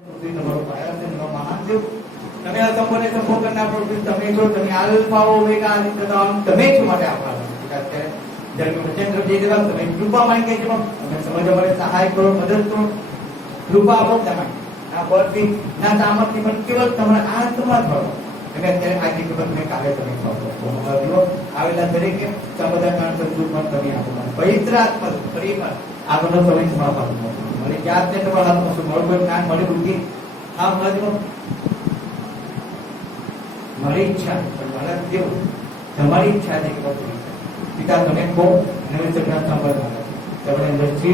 તમારો પાયા છે તમારો મહાન દેવ તમે અસંભવને સંભવ કરનાર પ્રભુ તમે છો તમે આલ્ફા ઓમેગા આદિ તમામ તમે છો માટે આભાર અત્યારે જન્મ વચન પ્રભુ દેવા તમે કૃપા માંગે છે તમે સમજવા માટે સહાય કરો મદદ કરો કૃપા આપો તમે ના બળથી ના સામર્થ્ય પણ કેવલ તમારા આત્મા થવો તમે અત્યારે આજે કે તમે કાલે તમે થવો આવેલા દરેકે સમાધાન સંતોષમાં તમે આપો પવિત્ર આત્મા ફરીમાં આગળનો સમય સમાપન મને જાતને તમારા હાથમાં મળવું જ્ઞાન મળે બુદ્ધિ આ મહત્વ મારી ઈચ્છા પણ મારા દેવ તમારી ઈચ્છા છે કે પિતા તમે કહો નવી સગના સાંભળવા તમને અંદર છે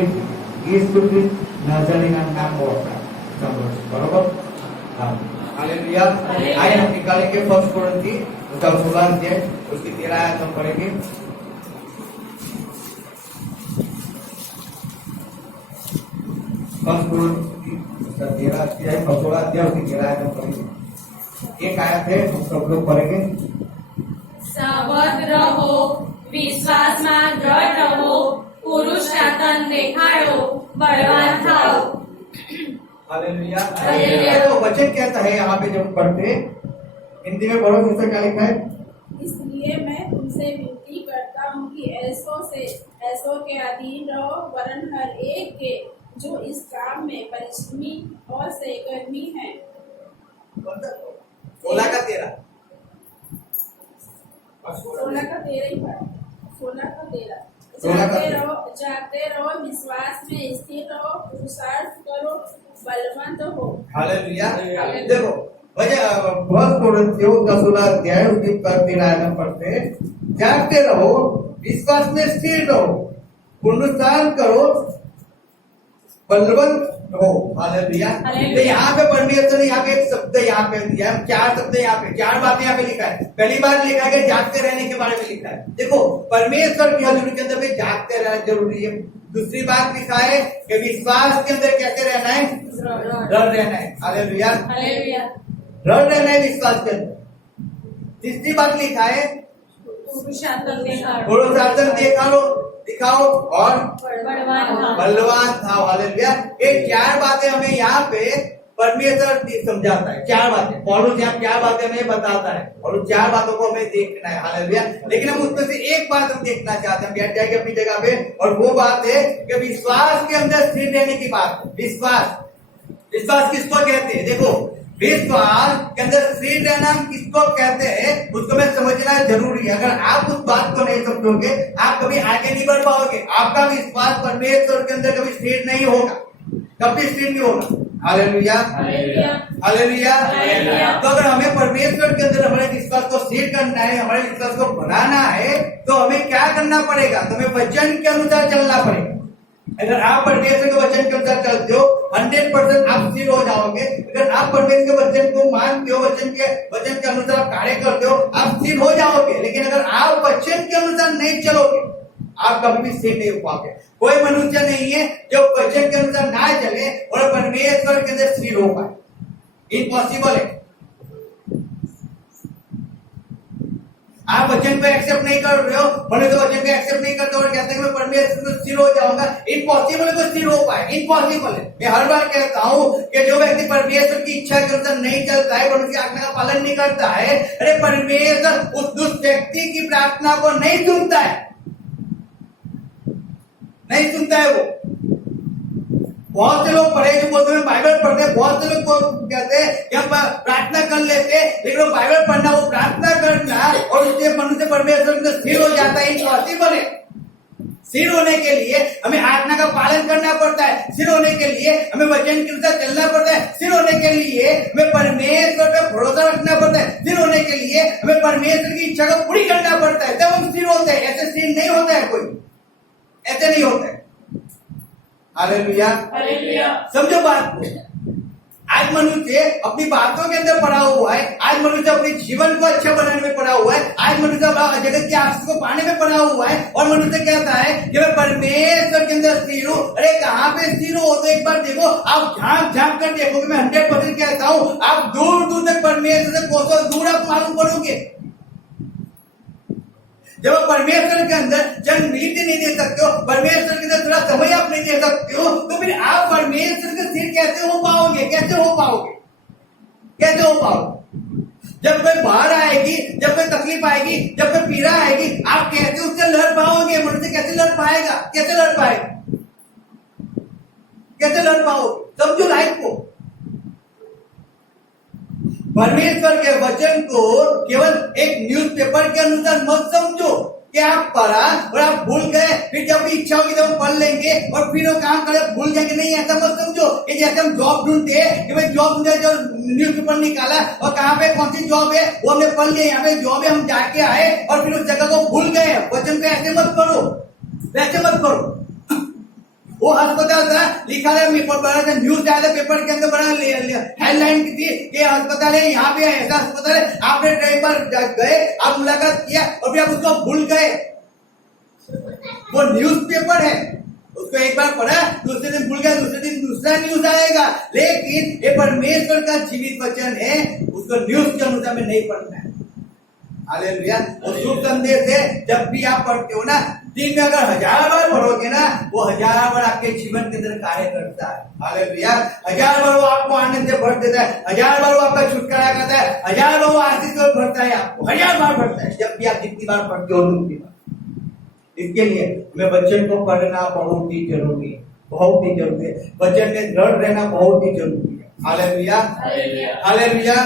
ઈસુ ખ્રિસ્ત નાઝરેના નામ વપરા સાંભળો બરોબર हाँ हालेलुया आइए हम निकालेंगे फर्स्ट कोरिन्थी उसका 16 अध्याय उसकी 13 आयत हम पढ़ेंगे फर्स्ट कोरिन्थी उसका 13 अध्याय 16 अध्याय उसकी 13 आयत हम पढ़ेंगे एक आयत है हम सब लोग पढ़ेंगे सावध रहो विश्वास में दृढ़ रहो पुरुषार्थन देखाड़ो बलवान थाओ हालेलुया तो वचन कहता है यहाँ पे जब पढ़ते हिंदी में पढ़ो उसका क्या लिखा है इसलिए मैं तुमसे विनती करता हूँ कि ऐसों के अधीन रहो वरन हर एक के जो इस काम में परिश्रमी और सहकर्मी है 16 का 13 16 का 13 ही पढ़ा 16 का 13 16 का जागते रहो विश्वास में स्थिर रहो पुरुषार्थ करो बलवंत हो हालेलुया देखो वजह फर्स्ट कोरिन्थियों का 16 अध्याय उसकी 13 आयत पढ़ते जागते रहो विश्वास में स्थिर रहो पुनरुत्थान करो बलवंत हो हालेलुया तो यहाँ पे परमेश्वर ने यहाँ पे एक शब्द यहाँ पे दिया है चार शब्द यहाँ पे चार बातें यहाँ पे लिखा है पहली बात लिखा है जागते रहने के बारे में लिखा है देखो परमेश्वर की हजूरी के अंदर में जागते रहना जरूरी है दूसरी बात लिखा है कि विश्वास के अंदर कैसे रहना है दृढ़ रहना है हालेलुया दृढ़ रहना है विश्वास के अंदर तीसरी बात लिखा है पुरुषार्थन दिखाओ और बलवान था हालेलुया ये चार बातें हमें यहाँ पे परमेश्वर समझाता है चार बातें पौलुस यहाँ चार बातें हमें बताता है और उन चार बातों को हमें देखना है हालेलुया लेकिन हम उसमें से एक बात हम देखना चाहते हैं बैठ जाएंगे अपनी जगह पे और वो बात है कि विश्वास के अंदर स्थिर रहने की बात विश्वास किसको कहते हैं देखो विश्वास के अंदर स्थिर रहना किसको कहते हैं उसको मैं समझना जरूरी है अगर आप उस बात को नहीं समझोगे आप कभी आगे नहीं बढ़ पाओगे आपका विश्वास परमेश्वर के अंदर कभी स्थिर नहीं होगा कभी स्थिर नहीं होगा हालेलुया हालेलुया तो अगर हमें परमेश्वर के अंदर हमारे विश्वास को स्थिर करना है हमारे विश्वास को बनाना है तो हमें क्या करना पड़ेगा तो हमें वचन के अनुसार चलना पड़ेगा अगर आप परमेश्वर के वचन के अनुसार चलते हो 100% आप स्थिर हो जाओगे अगर आप परमेश्वर के वचन को मानते हो वचन के अनुसार कार्य करते हो आप स्थिर हो जाओगे लेकिन अगर आप वचन के अनुसार नहीं चलोगे आप कभी भी स्थिर नहीं हो पाओगे कोई मनुष्य नहीं है जो वचन के अनुसार ना चले और परमेश्वर के अंदर स्थिर हो पाए इम्पॉसिबल है आप वचन को एक्सेप्ट नहीं कर रहे हो बोले तो वचन को एक्सेप्ट नहीं करते और कहते हैं मैं परमेश्वर में स्थिर हो जाऊंगा इम्पॉसिबल है तो स्थिर हो पाए इम्पॉसिबल है मैं हर बार कहता हूँ कि जो व्यक्ति परमेश्वर की इच्छा के अनुसार नहीं चलता है और उसकी आज्ञा का पालन नहीं करता है अरे परमेश्वर उस दुष्ट व्यक्ति की प्रार्थना को नहीं सुनता है वो बहुत से लोग पढ़े जो बोलते हैं बाइबल पढ़ते हैं बहुत से लोग कहते हैं कि हम प्रार्थना कर लेते हैं लेकिन वो बाइबल पढ़ना वो प्रार्थना करना और उससे मनुष्य परमेश्वर में स्थिर हो जाता है इम्पॉसिबल है स्थिर होने के लिए हमें आज्ञा का पालन करना पड़ता है स्थिर होने के लिए हमें वचन के अनुसार चलना पड़ता है स्थिर होने के लिए हमें परमेश्वर पे भरोसा रखना पड़ता है स्थिर होने के लिए हमें परमेश्वर की इच्छा को पूरी करना पड़ता है तब हम स्थिर होते हैं ऐसे स्थिर नहीं होता है कोई ऐसे नहीं होता है हालेलुया समझो बात को आज मनुष्य अपनी बातों के अंदर पड़ा हुआ है आज मनुष्य अपने जीवन को अच्छा बनाने में पड़ा हुआ है आज मनुष्य जगत के आशीष को पाने में पड़ा हुआ है और मनुष्य कहता है कि मैं परमेश्वर के अंदर स्थिर हूँ अरे कहाँ पे स्थिर हो तो एक बार देखो आप झांक कर देखोगे मैं 100% कहता हूँ आप दूर दूर तक परमेश्वर से कोसों दूर आप मालूम पड़ोगे जब आप परमेश्वर के अंदर जन्म मिलते नहीं दे सकते हो परमेश्वर के अंदर थोड़ा समय आप नहीं दे सकते हो तो फिर आप परमेश्वर के स्थिर कैसे हो पाओगे कैसे हो पाओगे? कैसे हो पाओगे? जब कोई बाहर आएगी, जब कोई तकलीफ आएगी, जब कोई पीड़ा आएगी, आप कैसे उससे लड़ पाओगे? मनुष्य कैसे लड़ पाएगा? कैसे लड़ पाएगा? कैसे लड़ पाओगे? समझो लाइफ को। परमेश्वर के वचन को केवल एक न्यूज़पेपर के अनुसार मत समझो कि आप पढ़ा और आप भूल गए, फिर जब भी इच्छा होगी तो हम पढ़ लेंगे और फिर वो काम करे भूल जाएंगे। नहीं, ऐसा मत समझो कि जैसे हम जॉब ढूंढते कि भाई जॉब ढूंढे, जो न्यूज़पेपर निकाला और कहाँ पे कौन सी जॉब है वो हमने पढ़ लिया, यहाँ पे जॉब है, हम जाके आए और फिर उस जगह को भूल गए। वचन को ऐसे मत करो, वैसे मत करो। वो अस्पताल था, लिखा है न्यूज आया था पेपर के अंदर, बड़ा हेडलाइन की थी कि अस्पताल है, यहाँ पे ऐसा अस्पताल है। आपने कई बार गए, आप मुलाकात किया और फिर आप उसको भूल गए। वो न्यूज़पेपर है, उसको एक बार पढ़ा, दूसरे दिन भूल गया, दूसरे दिन दूसरा न्यूज आएगा। लेकिन ये परमेश्वर का जीवित वचन है, उसको न्यूज के अनुसार में नहीं पढ़ना है। हालेलुया। वो शुभ संदेश है। जब भी आप पढ़ते हो ना, दिन में अगर 1000 बार पढ़ोगे ना, वो 1000 बार आपके जीवन के अंदर कार्य करता है। हालेलुया। 1000 बार वो आपको आनंद से भर देता है, 1000 बार वो आपका छुटकारा करता है, 1000 बार वो आशीष से भरता है, आपको 1000 बार भरता है। जब भी आप जितनी बार पढ़ते हो उतनी बार। इसके लिए हमें वचन को पढ़ना बहुत ही जरूरी है, बहुत ही जरूरी है। वचन में दृढ़ रहना बहुत ही जरूरी है। Hallelujah, hallelujah.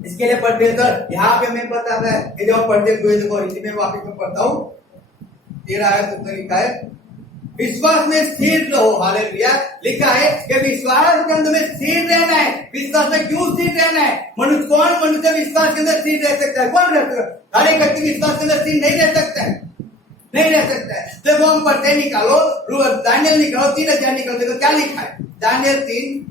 इसके लिए परमेश्वर यहाँ पे हमें बताता है कि जब पढ़ते हुए, देखो हिंदी में वापिस में पढ़ता हूँ, 13 आयत उसमें लिखा है, विश्वास में स्थिर रहो। हालेलुया। लिखा है कि विश्वास के अंदर में स्थिर रहना है। विश्वास में क्यों स्थिर रहना है? मनुष्य विश्वास के अंदर स्थिर रह सकता है? कौन रह सकता है? हर एक व्यक्ति विश्वास के अंदर स्थिर नहीं रह सकता है, नहीं रह सकता है। देखो हम पढ़ते निकालो, दानियल निकालो, 3000 निकालो, देखो क्या लिखा है। दानियल 3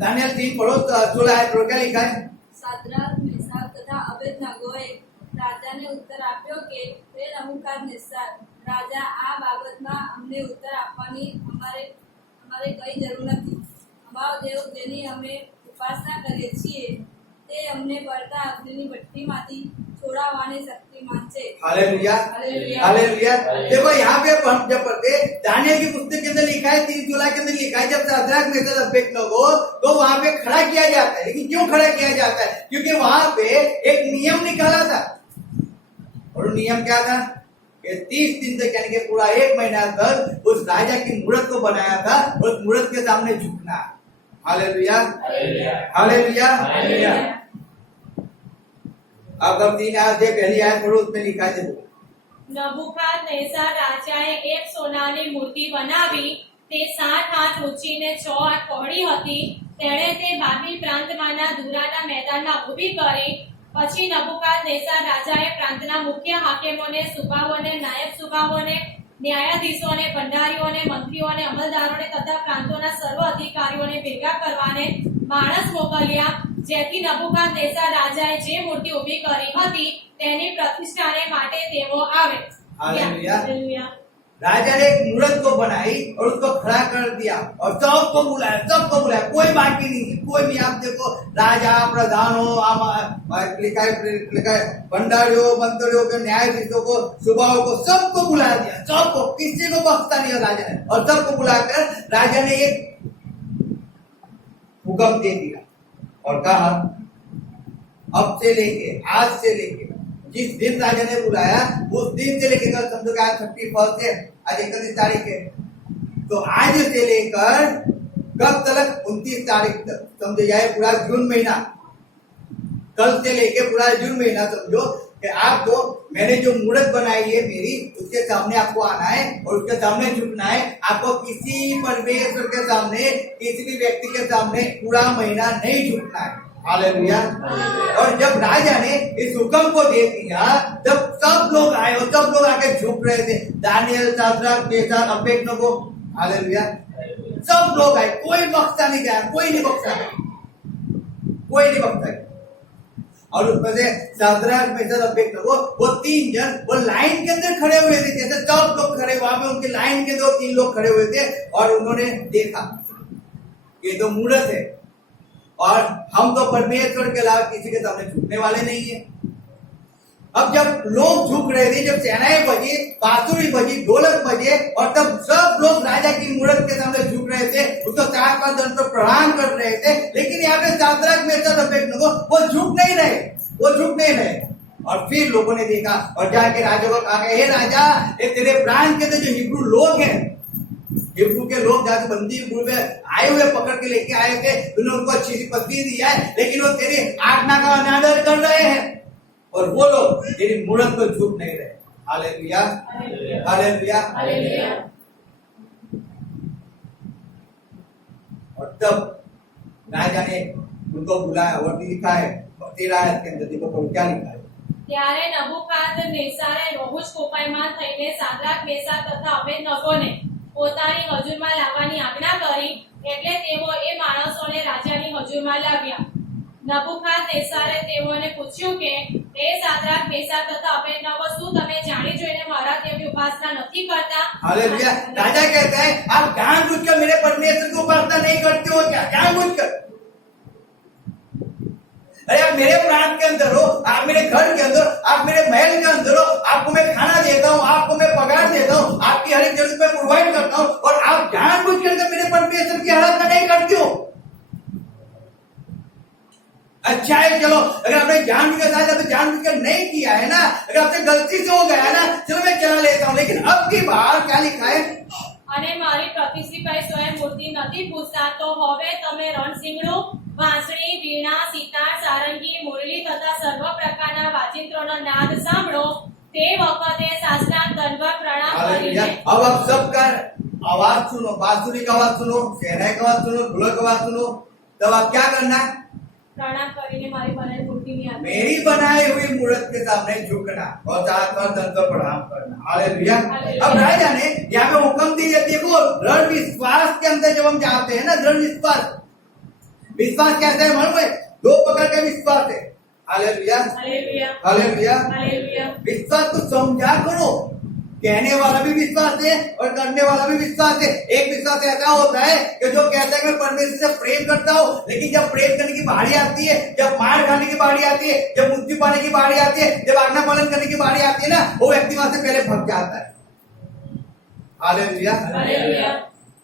दानियल 3 पढ़ो, 16 आयत क्या लिखा है? શાદ્રાક, મેશાક તથા અબેદનગોએ રાજાને ઉત્તર આપ્યો કે હે નબૂકદનેસ્સર, રાજા આ બાબતમાં અમને ઉત્તર આપવાની અમારે કઈ જરૂર નથી. અમારો દેવ જેની અમે ઉપાસના કરીએ છીએ તે અમને બળતા અગ્નિની ભઠ્ઠીમાંથી છોડાવવાની શક્તિમાન છે. Hallelujah, hallelujah. देखो यहाँ पे हम जब पढ़ते दानियल की पुस्तक के अंदर लिखा है, 3 जुलाई के अंदर लिखा है, जब शाद्राक मेशक अबेदनगो तो वहां पे खड़ा किया जाता है। लेकिन क्यों खड़ा किया जाता है? क्योंकि वहां पे एक नियम निकाला था, और नियम क्या था कि 30 दिन तक, यानी कि पूरा 1 महीना तक उस राजा की मूर्त को बनाया था, उस मूर्त के सामने झुकना। Hallelujah, hallelujah, hallelujah. अब 3 आयत से पहली आयत पढ़ो, उसमें लिखा है, નબૂકદનેસ્સર રાજાએ એક સોનાની મૂર્તિ બનાવી, તે 7 હાથ ઊંચી ને 6 હાથ પહોળી હતી. તેણે તે બાબીલ પ્રાંતમાંના દુરાના મેદાનમાં ઊભી કરી. પછી નબૂકદનેસ્સર રાજાએ પ્રાંતના મુખ્ય હાકીમોને, સુબાઓને, નાયબ સુબાઓને, ન્યાયાધીશોને, ભંડારીઓને, મંત્રીઓને, અમલદારોને તથા પ્રાંતોના સર્વ અધિકારીઓને ભેગા કરવાને માણસ મોકલ્યા, જેથી નબૂકદનેસ્સર રાજાએ જે મૂર્તિ ઊભી કરી હતી તેની પ્રતિષ્ઠાને માટે તેઓ આવે. हालेलुया। राजा ने एक मूर्त को बनाई और उसको खड़ा कर दिया और सबको बुलाया, सबको बुलाया, कोई बाकी नहीं है, कोई भी। आप देखो राजा, प्रधानों, लिखा है भंडारियों, मंत्रियों को, न्यायाधीशों को, सुबाओं को, सबको बुला दिया, सबको, किसी को बख्शा नहीं है राजा ने। और सबको बुलाकर राजा ने एक हुक्म दे दिया और कहा, अब से लेके, आज से लेके, जिस दिन राजा ने बुलाया उस दिन से लेकर, समझो कि आज 31 है, आज 31 तारीख है, तो आज से लेकर कब तक? 29 तारीख तक, समझो जाए पूरा जून महीना, कल से लेके पूरा जून महीना समझो कि आपको, मैंने जो मूर्त बनाई है मेरी, उसके सामने आपको आना है और उसके सामने झुकना है। आपको किसी परमेश्वर के सामने, किसी भी व्यक्ति के सामने पूरा महीना नहीं झुकना है। हालेलुया। और जब राजा ने इस हुक्म को दे दिया, जब सब लोग आए और सब लोग आके झुक रहे थे, दानियल, शाद्राक, मेशक, अबेदनगो, हालेलुया, सब लोग आए, कोई बख्शा नहीं गया, कोई नहीं बख्शा, कोई नहीं बख्शा। और उसमें से शाद्राक, मेशक, अबेदनगो, वो 3 जन वो लाइन के अंदर खड़े हुए थे, जैसे सब लोग खड़े, वहां पे उनके लाइन के 2-3 लोग खड़े हुए थे और उन्होंने देखा ये तो मूर्त है और हम तो परमेश्वर के अलावा किसी के सामने झुकने वाले नहीं है। अब जब लोग झुक रहे थे, जब सेनाएं बजी, बांसुरी बजी, ढोलक बजे और तब सब लोग राजा की मूर्त के सामने झुक रहे थे, उसको 4-5 दंड पर प्रणाम कर रहे थे, लेकिन यहाँ पे शाद्रक मेशक अबेदनगो वो झुक नहीं रहे। और फिर लोगों ने देखा और जाके राजा को कहा, हे राजा, ये तेरे प्राण के जो हिब्रू लोग हैं, हिब्रू के लोग जाके बंदी में आए हुए पकड़ के लेके आए थे, उन्होंने उनको अच्छी सी पदवी दी है, लेकिन वो तेरी आज्ञा का अनादर कर रहे हैं और वो लोग तेरी मूर्त को झुक नहीं रहे। Hallelujah, hallelujah, hallelujah. और तब राजा ने उनको बुलाया और लिखा है 13 आयत के अंदर, देखो क्या लिखा है। ત્યારે નબૂકદનેસ્સારે બહુ જ કોપાયમાન થઈને સાદ્રાક મેશાક તથા અબેદનગોને પોતાની હજુરમાં લાવવાની આજ્ઞા કરી, એટલે તેઓ એ માણસોને રાજાની હજુરમાં લાવ્યા। નબૂકદનેસ્સારે તેઓને પૂછ્યું કે, હે સાદ્રાક મેશાક તથા અબેદનગો, શું તમે જાણી જોઈને મારા દેવની ઉપાસના નથી કરતા? हालेलुया। राजा कहता है, आप जानबूझकर मेरे परमेश्वर की उपासना नहीं करते हो क्या? जानबूझकर। अरे आप मेरे प्रांत के अंदर हो, आप मेरे घर के अंदर, आप मेरे महल के अंदर हो, आपको मैं खाना देता हूँ, आपको मैं पगार देता हूँ, आपकी हर एक जरूरत में प्रोवाइड करता हूँ, और आप जानबूझकर मेरे परमेश्वर की आराधना नहीं करते हो। अच्छा है, चलो अगर आपने जानबूझकर नहीं किया है ना, अगर आपसे गलती से हो गया है ना, चलो मैं चला लेता हूँ, लेकिन अब की बार क्या लिखा है? અને મારી પ્રતિષ્ઠિત કઈ સ્વયં મૂર્તિ નથી પૂછતા, તો હવે તમે રણસિંગડું, વાંસળી, વીણા, સિતાર, સારંગી, મુરલી તથા સર્વ પ્રકારના વાજિંત્રોનો નાદ સાંભળો। તે વખતે સાષ્ટાંગ દંડવત પ્રણામ हालेलुया। કરીને अब आप सबका आवाज सुनो, बांसुरी का आवाज सुनो, शहनाई का आवाज सुनो, ढोलक का आवाज सुनो, तब आप क्या करना है? પ્રણામ કરીને મારી બનાવેલી મૂર્તિની આગળ मेरी बनाई हुई मूर्त के सामने झुकना और 4 दंड पर प्रणाम करना। हालेलुया। अब राजा ने यहाँ पे हुक्म दी है, देखो दृढ़ विश्वास के अंदर जब हम जाते हैं ना, दृढ़ विश्वास कैसा है मालूम है? 2 प्रकार का विश्वास है। Hallelujah, hallelujah, hallelujah. હાલેલુયા। विश्वास को समझा करो, कहने वाला भी विश्वास है और करने वाला भी विश्वास है। एक विश्वास ऐसा होता है कि जो कहता है कि मैं परमेश्वर से प्रेम करता हूँ, लेकिन जब प्रेम करने की बारी आती है, जब मार खाने की बारी आती है, जब मुक्ति पाने की बारी आती है, जब आज्ञा पालन करने की बारी आती है ना, वो व्यक्ति वहां से पहले भग जाता है। Hallelujah, hallelujah.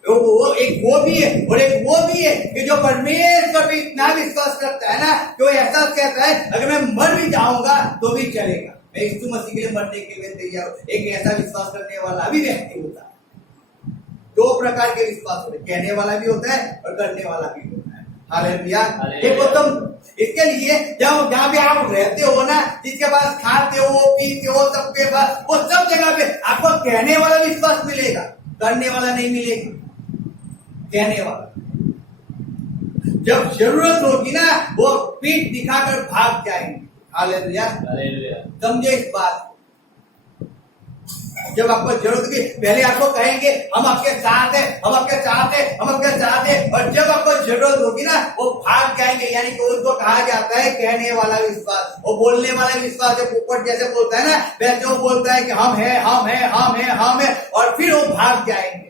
वो एक वो भी है और एक वो भी है कि जो परमेश्वर पे इतना विश्वास करता है ना, जो ऐसा कहता है अगर मैं मर भी जाऊंगा तो भी चलेगा, मैं यीशु मसीह के लिए मरने के लिए तैयार हूं। एक ऐसा विश्वास करने वाला भी व्यक्ति होता है। 2 प्रकार के विश्वास होते हैं, कहने वाला भी होता है और करने वाला भी होता है। हालेलुया। देखो तुम इसके लिए जब जहाँ भी आप रहते हो ना, जिसके पास खाते हो पीते हो, सबके पास वो सब जगह पे आपको कहने वाला विश्वास मिलेगा, करने वाला नहीं मिलेगा। कहने वाला जब जरूरत होगी ना, वो पीठ दिखाकर भाग जाएंगे। Hallelujah, hallelujah. समझे इस बात? जब आपको जरूरत होगी, पहले आपको कहेंगे हम आपके साथ हैं, हम आपके साथ हैं, हम आपके साथ हैं, और जब आपको जरूरत होगी ना, वो भाग जाएंगे। यानी कि उनको कहा जाता है कहने वाला विश्वास। वो बोलने वाला विश्वास है, पोपट जैसे बोलता है ना, वैसे वो बोलता है कि हम हैं, हम हैं, हम हैं, हम हैं, और फिर वो भाग जाएंगे।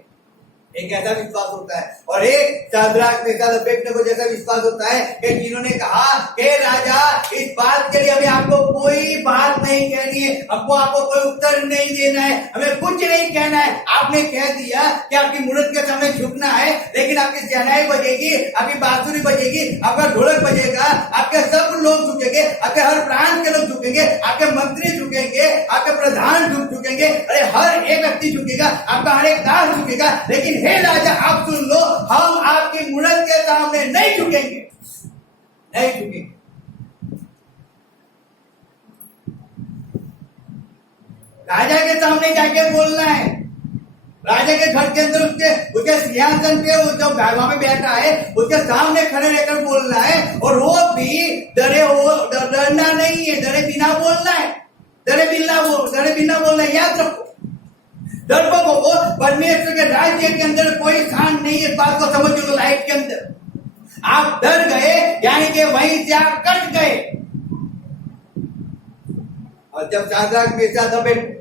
एक ऐसा विश्वास होता है। और एक शाद्राक मेशक अबेदनगो जैसा विश्वास होता है कि जिन्होंने कहा कि राजा, इस बात के लिए हमें आपको कोई बात नहीं कहनी है, हमको आपको कोई उत्तर नहीं देना है, हमें कुछ नहीं कहना है। आपने कह दिया कि आपकी मूर्त के सामने झुकना है, लेकिन आपकी शहनाई बजेगी, आपकी बांसुरी बजेगी, आपका ढोलक बजेगा, आपके सब लोग झुकेंगे, आपके हर प्रांत के लोग झुकेंगे, आपके मंत्री झुकेंगे, आपके प्रधान झुकेंगे, अरे हर एक व्यक्ति झुकेगा, आपका हर एक दास झुकेगा। लेकिन हे राजा, आप सुन लो, हम आपकी मूर्त के सामने नहीं झुकेंगे, नहीं झुकेंगे। राजा के सामने जाके बोलना है, राजा के घर के अंदर उसके सिंहासन पे जो वहां पे बैठा है, उसके सामने खड़े रहकर बोलना है। और वो भी डरना नहीं है, डरे बिना बोलना है, डरे बिना बोलना है। याद रखो, डरपोकों को परमेश्वर के राज्य के अंदर कोई स्थान नहीं है। इस बात को समझो। लाइफ के अंदर आप डर गए, यानी कि वहीं से आप कट गए। और जब शाद्राक मेशक अबेदनगो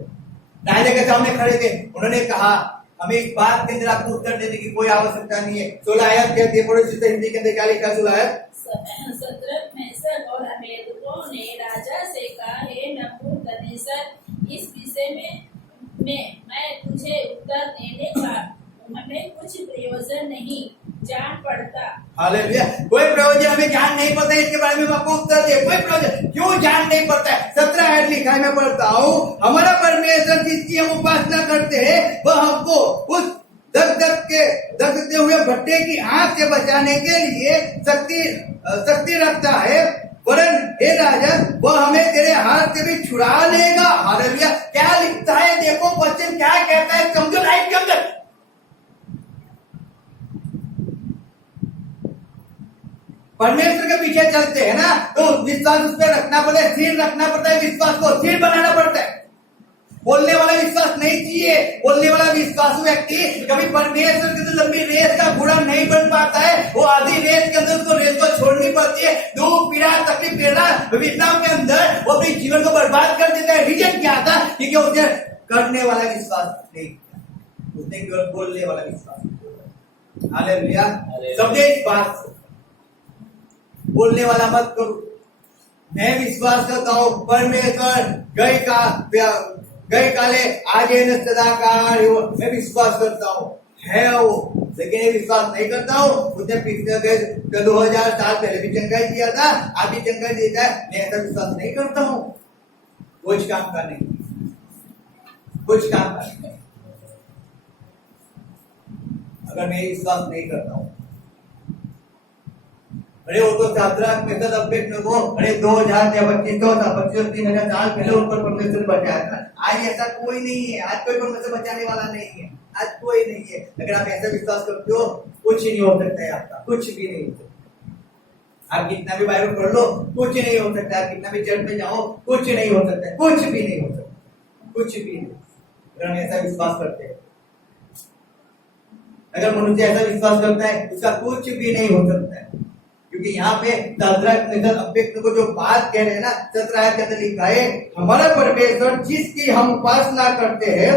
राजा के सामने खड़े थे, उन्होंने कहा हमें इस बात के अंदर आपको उत्तर देने की कोई आवश्यकता नहीं है। 16 आयत कहती है, पड़ोसी से हिंदी के अंदर क्या लिखा? 16 आयत शद्रक और अबेदनगो ने राजा से कहा, हे नबूकदनेस्सर, इस विषय में मैं तुझे उत्तर देने का हमें कुछ प्रयोजन नहीं जान पड़ता। हालेलुया। कोई प्रयोजन हमें जान नहीं पड़ता, इसके बारे में आपको उत्तर दे। कोई प्रयोजन क्यों जान नहीं पड़ता है? 17 आयत लिखा है, मैं पढ़ता हूँ। हमारा परमेश्वर जिसकी हम उपासना करते हैं वह हमको उस दगदगते हुए भट्टे की आग से बचाने के लिए शक्ति रखता है, वरन हे राजा वह हमें तेरे हाथ से भी छुड़ा लेगा। हालेलुया। क्या लिखता है देखो, वचन क्या कहता है, समझो लाइफ के अंदर। परमेश्वर के पीछे चलते हैं ना, तो विश्वास उस पर रखना पड़ता है, स्थिर रखना पड़ता है, विश्वास को स्थिर बनाना पड़ता है। बोलने वाला विश्वास नहीं चाहिए। बोलने वाला विश्वास व्यक्ति कभी परमेश्वर की तो लंबी रेस का घोड़ा नहीं बन पाता है। वो आधी रेस के अंदर उसको रेस को छोड़नी पड़ती है। दुख पीड़ा तकलीफ पीड़ा विविधताओं के अंदर वो अपने जीवन को बर्बाद कर देता है। रीजन क्या था? क्योंकि उसने करने वाला विश्वास नहीं किया, उसने केवल बोलने वाला विश्वास किया। हालेलुया। समझे इस बात को, बोलने वाला मत करो। मैं विश्वास करता हूँ परमेश्वर गए काले आज सदाकार, मैं विश्वास करता हूँ है वो, लेकिन ये विश्वास नहीं करता हूँ। उसने पिछले 2000 साल पहले भी चंगाई दिया था, आज भी चंगाई देता है। मैं ऐसा विश्वास नहीं करता हूँ। कुछ काम का नहीं, कुछ काम का नहीं। अगर मैं विश्वास नहीं करता हूँ, अरे वो तो शाद्राक मेशक अबेदनगो, अरे 2000 या 2500 3000 साल पहले उन पर परमेश्वर बचाया था। आज ऐसा कोई नहीं है, आज कोई परमेश्वर बचाने वाला नहीं है, आज कोई नहीं है। अगर आप ऐसा विश्वास करते हो, कुछ नहीं हो सकता है आपका, कुछ भी नहीं हो सकता। आप कितना भी बाइबल पढ़ लो, कुछ नहीं हो सकता। आप कितना भी चर्च में जाओ, कुछ नहीं हो सकता, कुछ भी नहीं हो सकता, कुछ भी नहीं। अगर हम ऐसा विश्वास करते हैं, अगर मनुष्य ऐसा विश्वास करता है, उसका कुछ भी नहीं हो सकता है। क्योंकि यहाँ पे शाद्राक मेशक अबेदनगो को जो बात कह रहे हैं ना, 17 आयत के अंदर लिखा है, हमारा परमेश्वर जिसकी हम उपासना करते हैं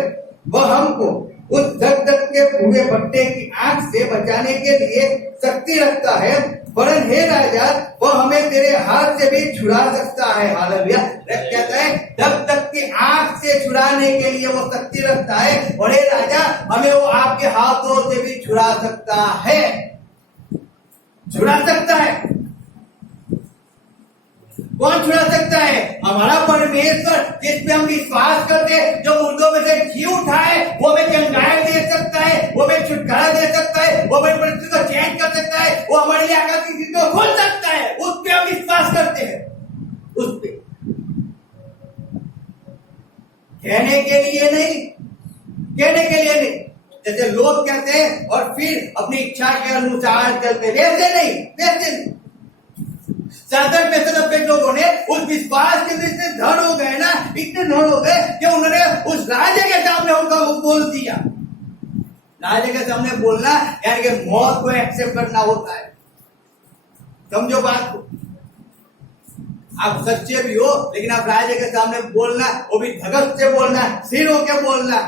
वह हमको उस धक-धकते हुए भट्टे की आग से बचाने के लिए शक्ति रखता है, वरन हे राजा वह हमें तेरे हाथ से भी छुड़ा सकता है। हालेलुया। कहता है धक-धकती आग से छुड़ाने के लिए वो शक्ति रखता है, और हे राजा हमें वो आपके हाथों से भी छुड़ा सकता है, छुड़ा सकता है। कौन छुड़ा सकता है? हमारा परमेश्वर जिस पे हम विश्वास करते हैं, जो मुर्दों में से जी उठा है, वो हमें चंगाई दे सकता है, वो हमें छुटकारा दे सकता है, वो हमारी परिस्थिति को चेंज कर सकता है, वो हमारे लिए आकाश की खिड़की को खोल सकता है। उस पे हम विश्वास करते हैं, उस पे। कहने के लिए नहीं, कहने के लिए नहीं। जैसे लोग कहते हैं और फिर अपनी इच्छा के अनुसार चलते, वैसे नहीं, वैसे नहीं। शाद्राक मेशक अबेदनगो ने उस विश्वास के इतने दृढ़ हो गए ना, इतने दृढ़ हो गए कि उन्होंने उस राजा के सामने उनका मुंह बोल दिया। राजा के सामने बोलना यानी कि मौत को एक्सेप्ट करना होता है। समझो बात को। आप सच्चे भी हो, लेकिन आप राजा के सामने बोलना, वो भी धगक से बोलना, सिर होके बोलना,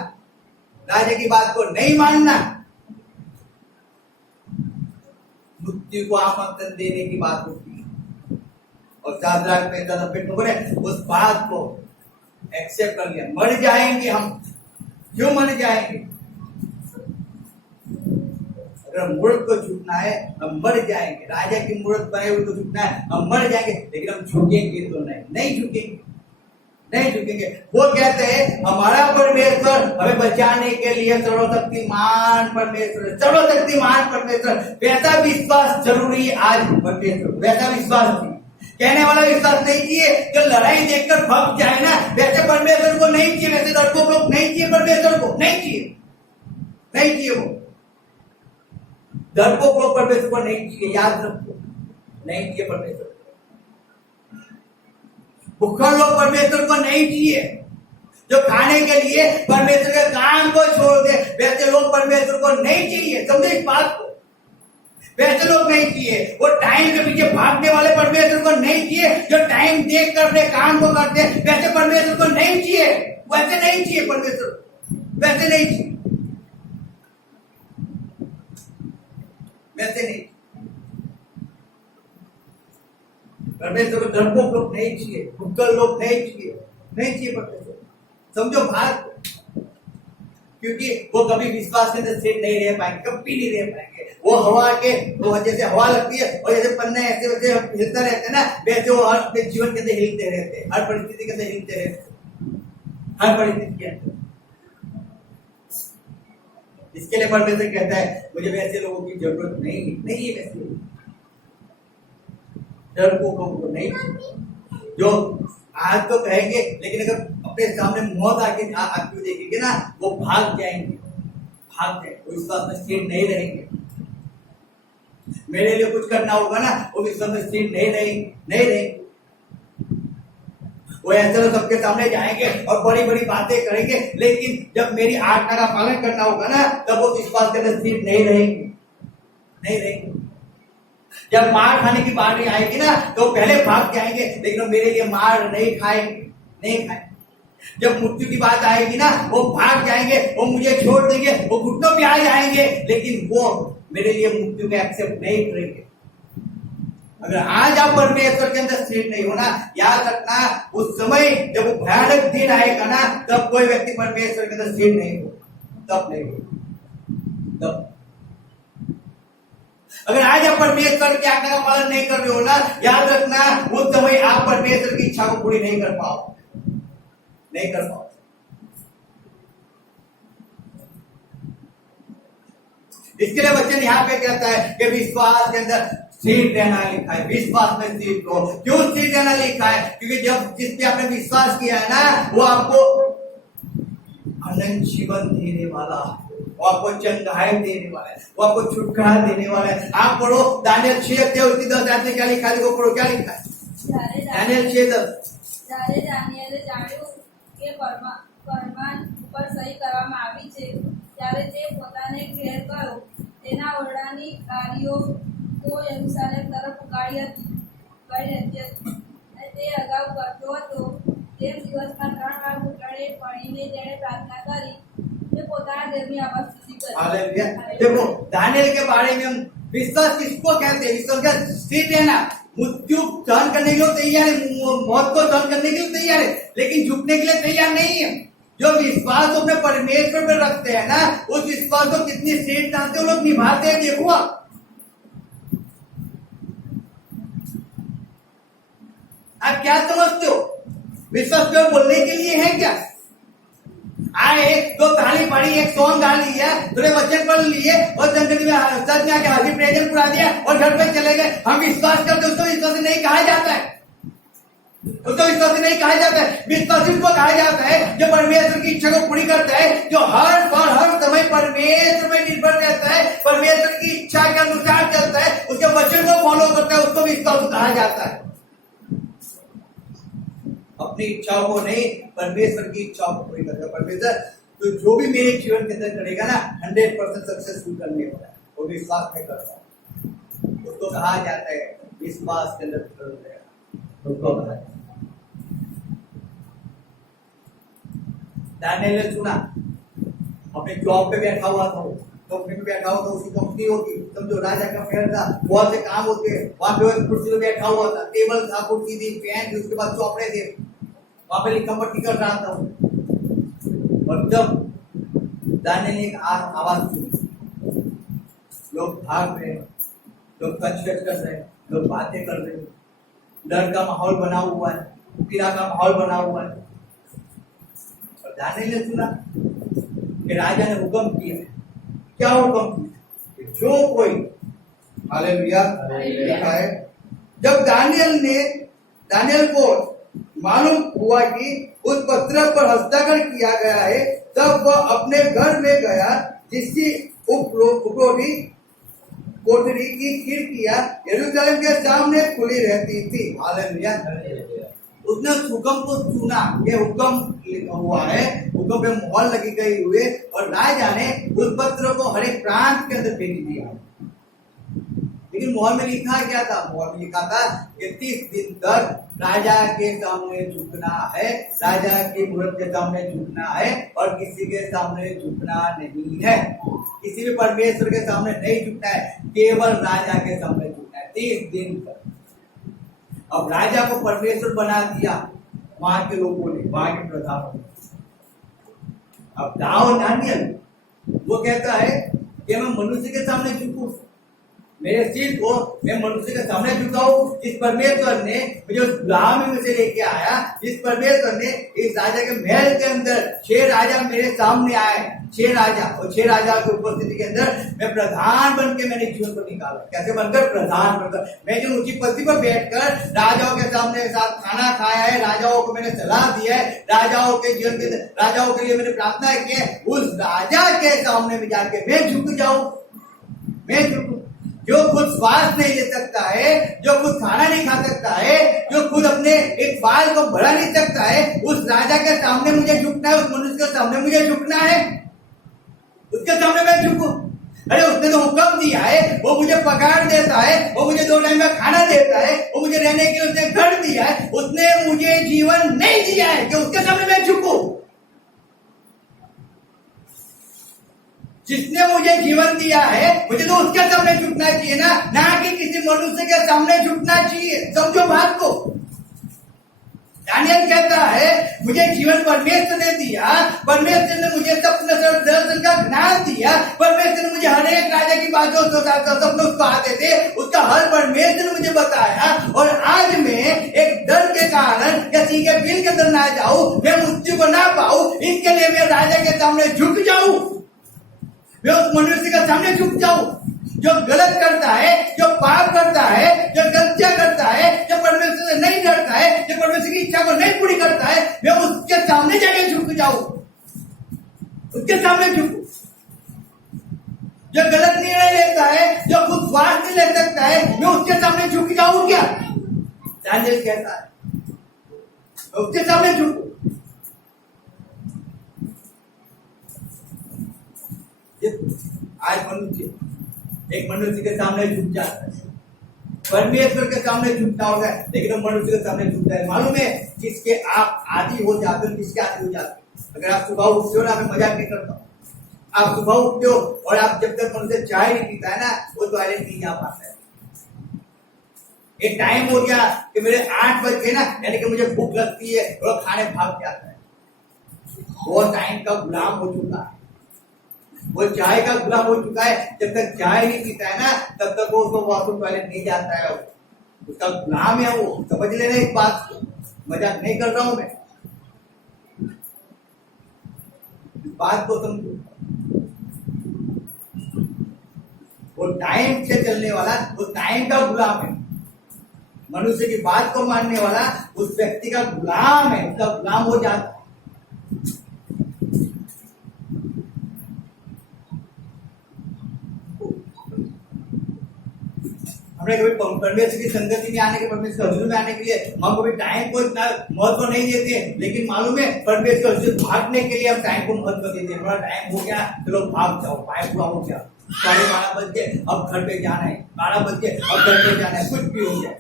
राजा की बात को नहीं मानना, मृत्यु को आमंत्रण देने की बात होती है। और शाद्राक मेशक अबेदनगो ने उस बात को एक्सेप्ट कर लिया। मर जाएंगे हम, क्यों मर जाएंगे? अगर मूर्त को झुकना है हम मर जाएंगे। राजा की मूर्त बनाई हुई को झुकना है, हम मर जाएंगे, लेकिन हम झुकेंगे तो नहीं झुकेंगे, नहीं झुकेंगे। वो कहते हैं हमारा परमेश्वर हमें बचाने के लिए सर्वशक्तिमान परमेश्वर, सर्वशक्तिमान परमेश्वर। वैसा विश्वास जरूरी आज परमेश्वर, वैसा विश्वास चाहिए। कहने वाला विश्वास नहीं चाहिए जो लड़ाई देखकर भग जाए ना, वैसे परमेश्वर को नहीं चाहिए, वैसे डरपोक लोग नहीं चाहिए, परमेश्वर को नहीं चाहिए, नहीं चाहिए। वो डरपोक लोग परमेश्वर को नहीं चाहिए, याद रखो, नहीं चाहिए परमेश्वर। भूखड़ लोग परमेश्वर को नहीं चाहिए, जो खाने के लिए परमेश्वर के काम को छोड़ दे, वैसे लोग परमेश्वर को नहीं चाहिए। समझे इस बात को? वैसे लोग नहीं चाहिए। वो टाइम के पीछे भागने वाले परमेश्वर को नहीं चाहिए, जो टाइम देख कर अपने काम को करते, वैसे परमेश्वर को नहीं चाहिए, वैसे नहीं चाहिए परमेश्वर, वैसे नहीं चाहिए, वैसे नहीं। परमेश्वर को डरपोक लोग नहीं चाहिए, भुक्कल लोग नहीं चाहिए परमेश्वर। समझो बात, क्योंकि वो कभी विश्वास के अंदर स्थिर नहीं रह पाएंगे, कभी नहीं रह पाएंगे। वो हवा के, वो जैसे हवा लगती है और जैसे पन्ने ऐसे वैसे हिलता रहता है ना, वैसे वो हर अपने जीवन के अंदर हिलते रहते हैं, हर परिस्थिति के अंदर हिलते रहते हैं, हर परिस्थिति के अंदर। इसके लिए परमेश्वर कहता है मुझे वैसे लोगों की जरूरत नहीं है, वैसे लोग डरपोकों को नहीं, जो आज तो कहेंगे लेकिन अगर अपने सामने मौत आके देखेंगे ना, वो भाग जाएंगे, वो विश्वास में स्थिर नहीं रहेंगे। मेरे लिए कुछ करना होगा ना, वो विश्वास में स्थिर नहीं रहेंगे। वो ऐसे लोग सबके सामने जाएंगे और बड़ी बड़ी बातें करेंगे, लेकिन जब मेरी आज्ञा का पालन करना होगा ना, तब वो विश्वास के अंदर स्थिर नहीं रहेंगे। जब मार खाने की बारी आएगी ना, तो पहले भाग जाएंगे, लेकिन वो मेरे लिए मार नहीं खाएंगे। जब मृत्यु की बात आएगी ना, वो भाग जाएंगे, वो मुझे छोड़ देंगे, वो घुटनों पे आ जाएंगे, लेकिन वो मेरे लिए मृत्यु को एक्सेप्ट नहीं करेंगे। अगर आज आप परमेश्वर के अंदर स्थिर नहीं होना, याद रखना उस समय जब वो भयानक दिन आएगा ना, तब कोई व्यक्ति परमेश्वर के अंदर स्थिर नहीं हो, तब अगर आज आप परमेश्वर की आज्ञा का पालन नहीं कर रहे हो ना, याद रखना उस समय आप परमेश्वर की इच्छा को पूरी नहीं कर पाओ। इसके लिए वचन यहाँ पे कहता है कि विश्वास के अंदर स्थिर रहना लिखा है, विश्वास में स्थिर हो। क्यों स्थिर रहना लिखा है? क्योंकि जब जिस पे आपने विश्वास किया है ना, वो आपको अनंत जीवन देने वाला है, वो आपको चंगाई देने वाला है, वो आपको छुटकारा देने वाला है। आप पढ़ो दानियल 6:10 क्या लिखा है, देखो पढ़ो क्या लिखा है। दानियल 6:10 જ્યારે દાનિયેલે જાણ્યું કે ફરમાન ઉપર સહી કરવામાં આવી છે, ત્યારે તે પોતાને ઘેર ગયો. તેના ઓરડાની બારીઓ તો યરૂશાલેમ તરફ ઉગાડી હતી. અને તે અગાઉ કરતો હતો તેમ દિવસમાં 3 વાર ઘૂંટણે પડીને તેણે પ્રાર્થના કરી તે પોતાના ઘરની અवस्थिति કરી. हालेलुया। देखो दानियल के बारे में हम विश्वास किसको कहते हैं? विश्वास का स्थिर रहना। मृत्यु सहन करने के लिए तैयार है, मौत को सहन करने के लिए तैयार है, लेकिन झुकने के लिए तैयार नहीं है। जो विश्वास अपने परमेश्वर पर रखते हैं ना, उस विश्वास को कितनी स्थिरता से वो लोग निभाते हैं। देखो आप क्या समझते हो? विश्वास केवल बोलने के लिए है क्या? आए दो ताली पड़ी, एक सॉन्ग गा लिया, थोड़े वचन पढ़ लिए और जंगल में सच में आके हाथी प्रेजेंट पुरा दिया और घर पे चले गए। हम विश्वास करते, उसको विश्वास नहीं कहा जाता है, उसको विश्वास नहीं कहा जाता है। विश्वासी को कहा जाता है जो परमेश्वर की इच्छा को पूरी करता है, जो हर पल हर समय परमेश्वर में निर्भर रहता है, परमेश्वर की इच्छा के अनुसार चलता है, उसके वचन को फॉलो करता है, उसको विश्वास कहा जाता है। अपनी इच्छाओं को नहीं, परमेश्वर की इच्छाओं को पूरी करता है। परमेश्वर तो जो भी मेरे जीवन के अंदर करेगा ना, 100% सक्सेसफुल करने वाला है, वो विश्वास में करता है। उसको कहा जाता है विश्वास के अंदर दानियल ने सुना, अपने जॉब पे बैठा हुआ था, कंपनी में बैठा हुआ था, उसकी कंपनी होती, समझो राजा का फेयर था, बहुत से काम होते हैं। वहां पे कुर्सी पे बैठा हुआ था, टेबल था, कुर्सी थी, फैन थी, उसके बाद चौपड़े थे, वहां पे लिखा पट्टी कर रहा था। और जब दानियल ने एक आवाज सुनी, लोग भाग रहे, लोग कचकच कर रहे, लोग बातें कर रहे, डर का माहौल बना हुआ है, पीड़ा का माहौल बना हुआ है। और दानियल ने सुना कि राजा ने हुक्म किया। क्या हुक्म किया? जो कोई, हालेलुया, लिखा है जब दानियल को मालूम हुआ कि उस पत्र पर हस्ताक्षर किया गया है, तब वह अपने घर में गया, जिसकी उपरोटी कोठरी की खिड़कियां यरूशलेम के सामने खुली रहती थी। हालेलुया। उसने हुक्म को सुना, ये हुक्म हुआ है, हुक्म पे मोहर लगी गई हुए, और राजा ने उस पत्र को हर एक प्रांत के अंदर भेज दिया। लेकिन मोहर में लिखा क्या था? मोहर में लिखा था कि 30 दिन तक राजा के सामने झुकना है, राजा की मूर्त के सामने झुकना है, और किसी के सामने झुकना नहीं है, किसी भी परमेश्वर के सामने नहीं झुकना है, केवल राजा के सामने झुकना है 30 दिन तक। अब राजा को परमेश्वर बना दिया वहां के लोगों ने, वहां के प्रधानों ने। अब दानियल वो कहता है कि मैं मनुष्य के सामने झुकूं, मेरे सिर को मैं मनुष्य के सामने झुकाऊं। इस परमेश्वर ने मुझे उस गुलामी में से लेके आया, इस परमेश्वर ने इस राजा के महल के अंदर 6 राजा मेरे सामने आए, 6 राजा, और 6 राजा की उपस्थिति के अंदर मैं प्रधान बन के मैंने जीवन को निकाला। कैसे बनकर? प्रधान बनकर। मैंने ऊंची पदवी पर बैठकर राजाओं के सामने साथ खाना खाया है, राजाओं को मैंने सलाह दिया है, राजाओं के जीवन के राजाओं के लिए मैंने प्रार्थना की है। उस राजा के सामने में जाके मैं झुक जाऊं, मैं झुकूं। जो खुद श्वास नहीं ले सकता है, जो खुद खाना नहीं खा सकता है, जो खुद अपने एक बाल को बढ़ा नहीं सकता है, उस राजा के सामने मुझे झुकना है, उस मनुष्य के सामने मुझे झुकना है, उसके सामने मैं झुकूं। अरे उसने तो हुक्म दिया है, वो मुझे पगार देता है, वो मुझे 2 टाइम का खाना देता है, वो मुझे रहने के लिए उसने घर दिया है, उसने मुझे जीवन नहीं दिया है कि उसके सामने मैं झुकूं। जिसने मुझे जीवन दिया है, मुझे तो उसके सामने झुकना चाहिए ना कि किसी मनुष्य के सामने झुकना चाहिए। समझो बात को। दानियल कहता है मुझे जीवन परमेश्वर ने दिया, परमेश्वर ने मुझे सपने दर्शन का ज्ञान दिया, परमेश्वर ने मुझे हर एक राजा की बात जो सपने उसको आते थे उसका हर परमेश्वर ने मुझे बताया। और आज मैं एक डर के कारण किसी के बिल के अंदर ना जाऊं, मैं मृत्यु को ना पाऊं, इसके लिए मैं राजा के सामने झुक जाऊं, मैं उस मनुष्य के सामने झुक जाऊं जो गलत करता है, जो पाप करता है, जो गलतियां करता है, जो परमेश्वर से नहीं डरता है, जो परमेश्वर की इच्छा को नहीं पूरी करता है, मैं उसके सामने जाके झुक जाऊं, उसके सामने झुकूं। जो गलत निर्णय लेता है, जो खुद स्वार्थ नहीं ले सकता है, मैं उसके सामने झुक जाऊं क्या? दानियल कहता है मैं उसके सामने झुकूं। आज मनुष्य एक मनुष्य के सामने झुक जाता है, परमेश्वर के सामने झुकता होगा, लेकिन वो मनुष्य के सामने झुकता है। मालूम है जिसके आप आदि हो जाते हो, किसके आदि हो जाते हो? अगर आप सुबह उठते हो ना, मैं मजाक नहीं करता हूँ, आप सुबह उठते हो और आप जब तक मनुष्य चाय नहीं पीता है ना, वो टॉयलेट नहीं जा पाता है। एक टाइम हो गया कि मेरे 8 बज गए ना, यानी कि मुझे भूख लगती है और खाने भाग जाता है, वो टाइम का गुलाम हो चुका है, वो चाय का गुलाम हो चुका है। जब तक चाय नहीं पीता है ना, तब तक वो उसको वॉशरूम टॉयलेट नहीं जाता है, उसका गुलाम है वो। समझ लेना इस बात को, मजाक नहीं कर रहा हूं मैं, इस बात को समझो। वो टाइम से चलने वाला, वो टाइम का गुलाम है। मनुष्य की बात को मानने वाला उस व्यक्ति का गुलाम है, उसका गुलाम हो जाता है। हमने कभी परमेश्वर की संगति में आने के, परमेश्वर के हजूर में आने के लिए हम कभी टाइम को इतना महत्व नहीं देते, लेकिन मालूम है परमेश्वर से भागने के लिए हम टाइम को महत्व देते हैं। थोड़ा टाइम हो गया, चलो भाग जाओ, टाइम पूरा हो गया, 12:30 बज गए, अब घर पे जाना है, 12 बज गए, अब घर पे जाना है, कुछ भी हो जाए।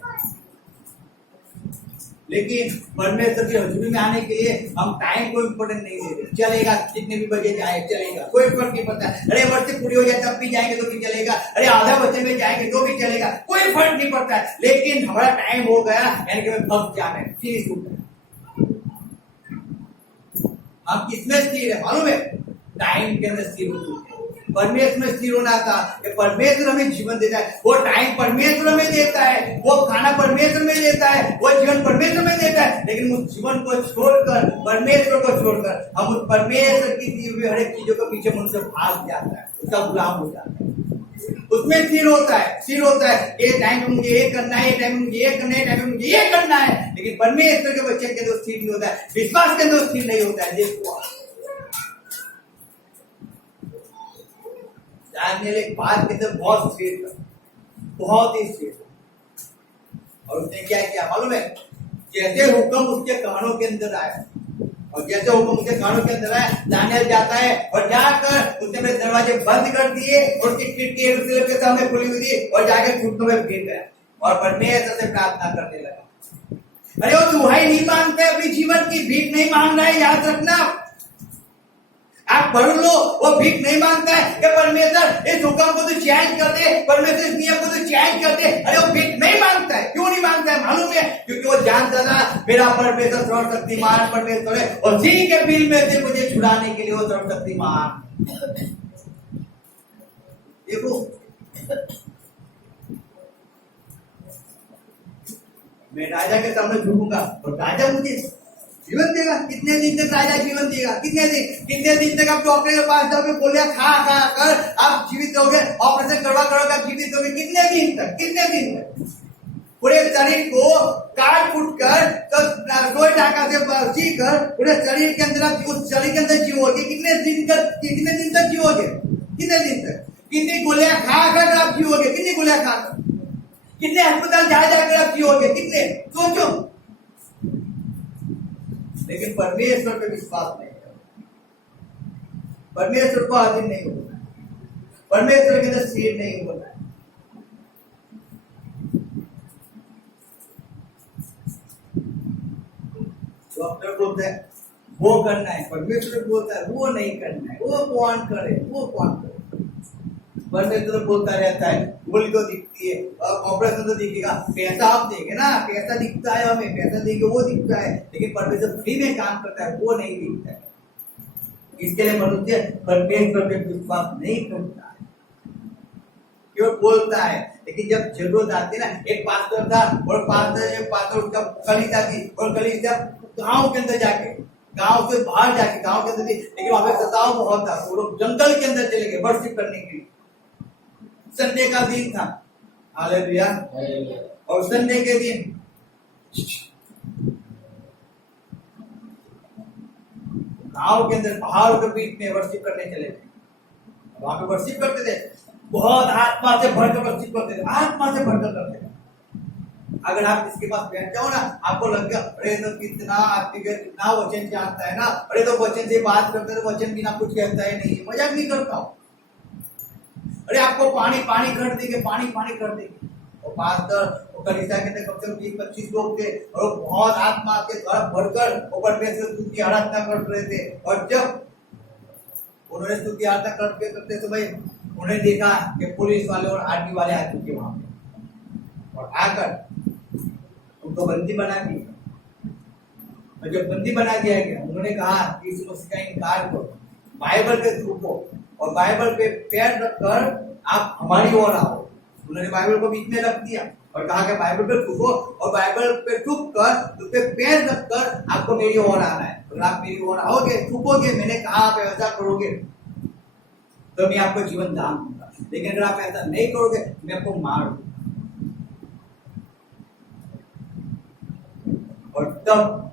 लेकिन परमेश्वर की हजूरी में आने के लिए हम टाइम को इम्पोर्टेंट नहीं देते। चलेगा जितने भी बजे जाए चलेगा, कोई फर्क नहीं पड़ता। अरे वर्ष पूरी हो जाए तब भी जाएंगे तो भी चलेगा, अरे आधा बजे में जाएंगे तो भी चलेगा, कोई फर्क नहीं पड़ता है। लेकिन हमारा टाइम हो गया, यानी कि हमें भक्त जाना है, सीरीज होता है। हम किसमें स्थिर है मालूम है? टाइम के अंदर स्थिर हो चुके हैं। परमेश्वर में स्थिर होना था कि परमेश्वर हमें जीवन देता है, वो टाइम परमेश्वर हमें देता है, वो खाना परमेश्वर में देता है, वो जीवन परमेश्वर में देता है। लेकिन उस जीवन को छोड़कर, परमेश्वर को छोड़कर हम उस परमेश्वर की दी हुई हर एक चीजों के पीछे मनुष्य भाग जाता है, उसका गुलाम हो जाता है, उसमें स्थिर होता है, स्थिर होता है। ये टाइम में मुझे ये करना है, ये टाइम में मुझे ये करना है, टाइम में मुझे ये करना है। लेकिन परमेश्वर के बच्चे के अंदर स्थिर नहीं होता है, विश्वास के अंदर स्थिर नहीं होता है। देखो दानियल एक बात के अंदर बहुत स्थिर था, बहुत ही स्थिर था। और उसने क्या किया मालूम है? जैसे हुक्म उसके कानों के अंदर आया, और जैसे हुक्म उसके कानों के अंदर आया, दानियल जाता है और जाकर उसने अपने दरवाजे बंद कर दिए और उसकी खिड़की यरूशलेम के सामने खुली हुई थी, और जाकर घुटनों में गिर गया और परमेश्वर से प्रार्थना करने लगा। अरे वो दुहाई नहीं मांगता है, अपनी जीवन की भीख नहीं मांग रहा है, याद रखना। आप पढ़ लो, वो भीख नहीं मांगता है कि परमेश्वर इस हुक्म को तो चेंज कर दे, परमेश्वर इस नियम को तो चेंज कर दे। अरे वो भीख नहीं मांगता है। क्यों नहीं मांगता है मालूम है? क्योंकि वो जानता था मेरा परमेश्वर सर्वशक्तिमान परमेश्वर है और उसी के बिल में से मुझे छुड़ाने के लिए वो सर्वशक्तिमान। देखो मैं राजा के सामने झुकूंगा और राजा मुझे जीवन देगा। कितने दिन तक राजा जीवन देगा? कितने दिन तक आप डॉक्टर के पास जाओगे, बोलिए खा कर आप जीवित रहोगे, ऑपरेशन करवा आप जीवित रहोगे? कितने दिन तक? पूरे शरीर को काट फूट कर सोए टाका से सी कर पूरे शरीर के अंदर आप उस शरीर के अंदर जीवोगे। कितने दिन तक जीवोगे? कितनी गोलियां खाकर आप जीवोगे? कितनी गोलियां खाकर? कितने अस्पताल जाकर आप जीवोगे? कितने? सोचो। लेकिन परमेश्वर पे विश्वास नहीं है, परमेश्वर को अधीन नहीं होना, परमेश्वर के अंदर स्थिर नहीं होना। डॉक्टर बोलते हैं वो करना है, परमेश्वर बोलता है वो नहीं करना है। वो कौन करे? परमेश्वर बोलता रहता है गोली तो दिखती है, ऑपरेशन तो दिखेगा, पैसा आप देंगे ना, पैसा दिखता है, हमें पैसा देंगे वो दिखता है, लेकिन परमेश्वर फ्री में काम करता है वो नहीं दिखता है। इसके लिए मनुष्य परमेश्वर पे विश्वास नहीं करता है, क्यों बोलता है। लेकिन जब जरूरत आती है ना, एक पास्टर था और पास्टर उसका कलीसिया थी और कलीसिया गांव के अंदर जाके, गांव से बाहर जाके, गांव के अंदर थी लेकिन वहां पे सताव बहुत था, वो लोग जंगल के अंदर चले गए वर्शिप करने के लिए। संडे का दिन था, हालेलुया। और संडे के दिन गांव के अंदर पहाड़ों के बीच में वर्शिप करने चले थे। वहां पे वर्शिप करते थे, बहुत आत्मा से भरकर वर्शिप करते थे, आत्मा से भरकर करते थे। अगर आप इसके पास बैठ जाओ ना, आपको लगेगा अरे तो कितना आपके कितना वचन जानता है ना, अरे तो वचन से बात करते तो वचन बिना कुछ कहता ही नहीं, मजाक नहीं करता हूं। अरे आपको पानी कर देंगे, पानी कर देंगे। और पास्टर और कलीसिया के अंदर कम से कम 20-25 लोग थे और बहुत आत्मा के द्वारा भरकर ऊपर में से स्तुति आराधना कर रहे थे। और जब उन्होंने स्तुति आराधना करते तो भाई उन्होंने देखा कि पुलिस वाले और आर्मी वाले आ चुके वहां पे और आकर उनको बंदी बना दिया। और जब बंदी बना दिया गया, उन्होंने कहा कि इस मसीह का इनकार करो, बाइबल पे थूको और बाइबल पे पैर रखकर आप हमारी ओर आओ। उन्होंने बाइबल को बीच में रख दिया और कहा कि बाइबल पे थूको और बाइबल पे थूक कर उस पे पैर रखकर आपको मेरी ओर आना है। अगर आप मेरी ओर आओगे, थूकोगे, मैंने कहा आप ऐसा करोगे तो मैं आपको जीवन दान दूंगा, लेकिन अगर आप ऐसा नहीं करोगे मैं आपको मार दूंगा। और तब